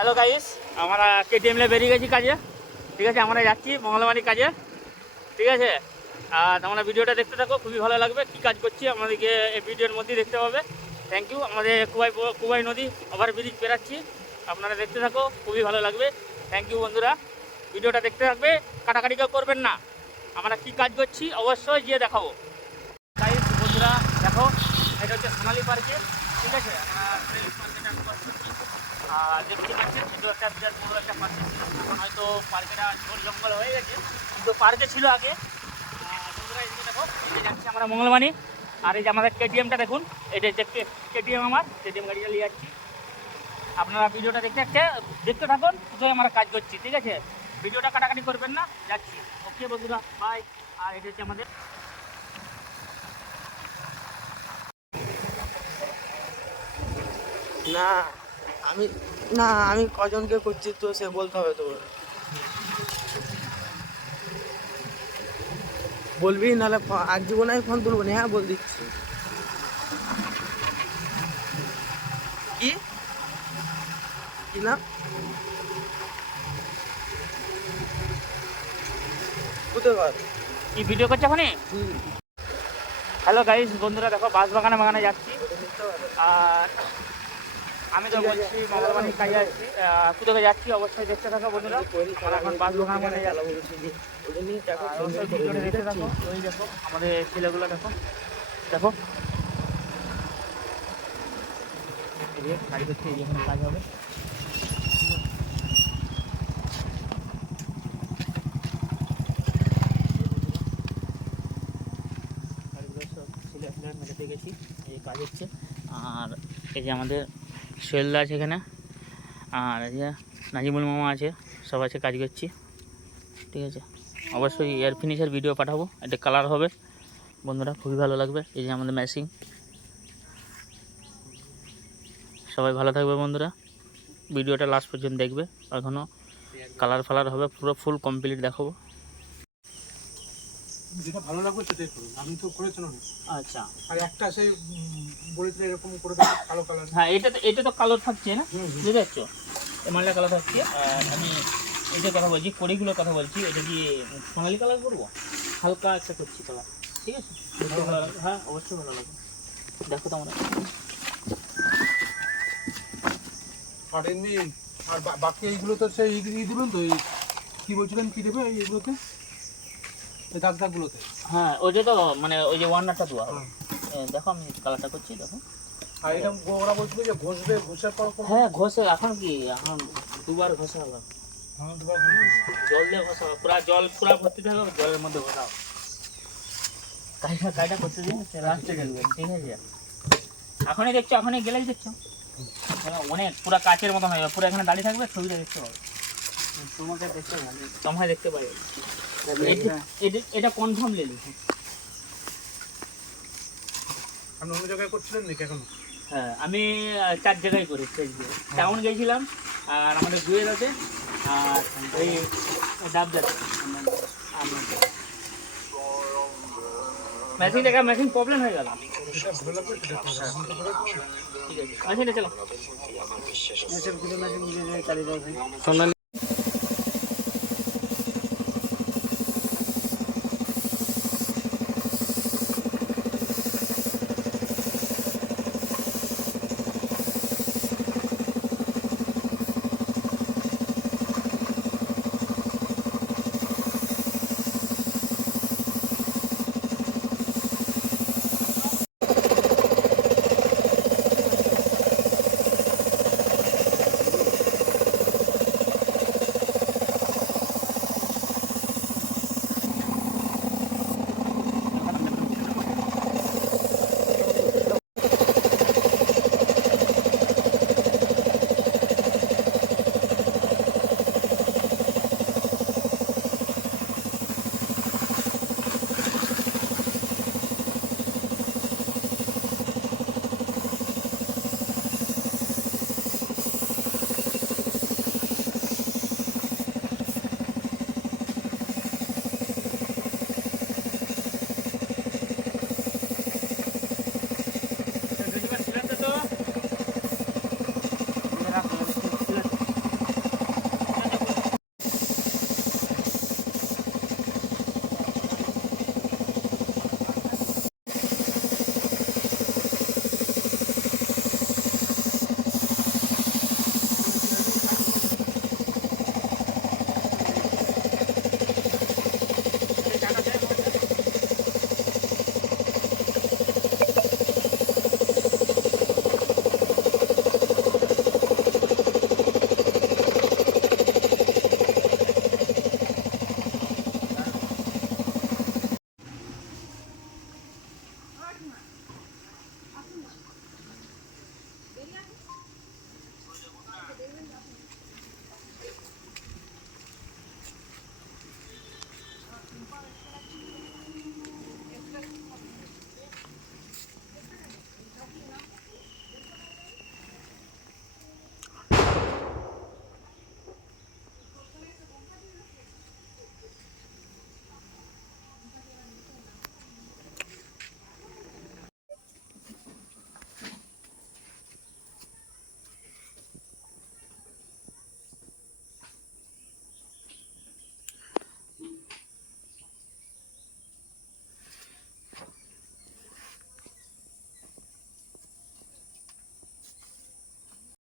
Hello guys আমরা কেটিএমলে বেরিয়ে গেছি কাজে। ঠিক আছে, আমরা যাচ্ছি মঙ্গলবাড়ি কাজে। ঠিক আছে? আর তোমরা ভিডিওটা দেখতে থাকো, খুবই ভালো লাগবে। কী কাজ করছি আমাদেরকে এই ভিডিওর মধ্যেই দেখতে পাবে। থ্যাংক ইউ আমাদের কুবাই কুবাই নদী ওভার ব্রিজ পেরাচ্ছি আপনারা দেখতে থাকো, খুবই ভালো লাগবে। থ্যাংক ইউ বন্ধুরা। ভিডিওটা দেখতে থাকবে, কাটাকাটি কেউ করবেন না। আমরা কী কাজ করছি, অবশ্যই গিয়ে দেখাবো। গাইস বন্ধুরা, দেখো, এটা হচ্ছে সোনালি পার্কে। ঠিক আছে আর দেখতে পাচ্ছেন, ছোটো একটা বিরাট বড় একটা পার্কে ছিল এখন হয়তো পার্কেটা ঝোল জঙ্গল হয়ে গেছে, কিন্তু পার্কে ছিল আগে। দেখো যাচ্ছি আমরা মঙ্গলবাণী। আর এই যে আমাদের কেটিএমটা দেখুন, এটা হচ্ছে কেটিএম আমার কেটিএম গাড়িটা নিয়ে যাচ্ছি। আপনারা ভিডিওটা দেখতে দেখতে দেখতে থাকুন কোথায় আমরা কাজ করছি, ঠিক আছে? ভিডিওটা কাটাকাটি করবেন না, যাচ্ছি। ওকে বন্ধুরা বাই আর এটা হচ্ছে আমাদের না আমি না আমি কজনকে করছি তো সে বলতে হবে তো বলবি নাহলে আজ জীবনে আমি ফোন তুলবো না হ্যাঁ বল দিচ্ছি। কি? কি না কোথায় ঘর? কি ভিডিও করছে ওখানে হ্যালো গাইস বন্ধুরা দেখো বাস বাগানে বাগানে যাচ্ছি। আর আমি তো বলছি মঙ্গলবাণী কাজে আহ, কোথায় যাচ্ছি অবশ্যই দেখতে থাকো বন্ধুরা। আমরা এখন বাস করে ভিডিওটা দেখতে থাকো। ওই দেখো আমাদের ছেলেগুলো দেখো। দেখো। কাজ হবে। মেটাতে গেছি এই কাজ হচ্ছে। আর এই যে আমাদের সোহেলদা আছে এখানে। আর এই যে নাজিমুল মামা আছে সব আছে কাজ করছি। ঠিক আছে? অবশ্যই এয়ার ফিনিশের ভিডিও পাঠাবো। এটা কালার হবে। বন্ধুরা খুবই ভালো লাগবে। এই যে আমাদের ম্যাচিং সবাই ভালো থাকবে বন্ধুরা। ভিডিওটা লাস্ট পর্যন্ত দেখবে। এখনও কালার ফালার হবে পুরো ফুল কমপ্লিট দেখাবো। যেটা ভালো লাগবে সেটাই করুন। আমি তো অনেক আচ্ছা। আর একটা সেই বলেছিল এরকম করে দেবো, কালো কালার হ্যাঁ এটা তো এটা তো কালো থাকছে না। বুঝতে পারছ? মালটা কালো থাকছে। আর আমি এটা কথা বলছি কড়িগুলোর কথা বলছি এটা কি সোনালি কালার করব হালকা একটা করছি কালার ঠিক আছে? হ্যাঁ অবশ্যই ভালো লাগবে। দেখো তোমরা আর এমনি আর বাকি এইগুলো তো সেই ই দিবেন তো এই কি বলছিলেন কি দেবে এই- এইগুলোতে এই দাগ দাগগুলোতে? হ্যাঁ ওইটা তো মানে ওই যে ওয়ার্নারটা দেওয়া দেখো আমি কালারটা করছি দেখো। আর এটা ওরা বলছিল যে ঘষবে ঘষার পর হ্যাঁ ঘষে এখন কি? এখন দুবার ঘষা হবে। হ্যাঁ। জল দিয়ে ঘষা পুরা জল পুরা ভর্তি থাকবে জলের মধ্যে ঘষা হবে। কাজটা কাজটা করতে দিন লাস্টে দেখবেন ঠিক আছে? এখনই দেখছ এখনই গেলেই দেখছ। অনেক পুরা কাচের মতন হয়ে যাবে পুরো এখানে দাঁড়িয়ে থাকবে ছবিটা দেখতে পাবে। তোমাকে দেখতে পাবে দেখতে এটা কনফার্ম লেলি আপনি অন্য জায়গায় করছিলেন নাকি এখন? হ্যাঁ আমি চার জায়গায় করেছি টাউন গেছিলাম আর আমাদের দুয়ের আছে আর ওই ডাবদাতে মেশিন দেখা মেশিন প্রবলেম হয়ে গেল। করে ঠিক আছে মেশিনটা চলো সোনালি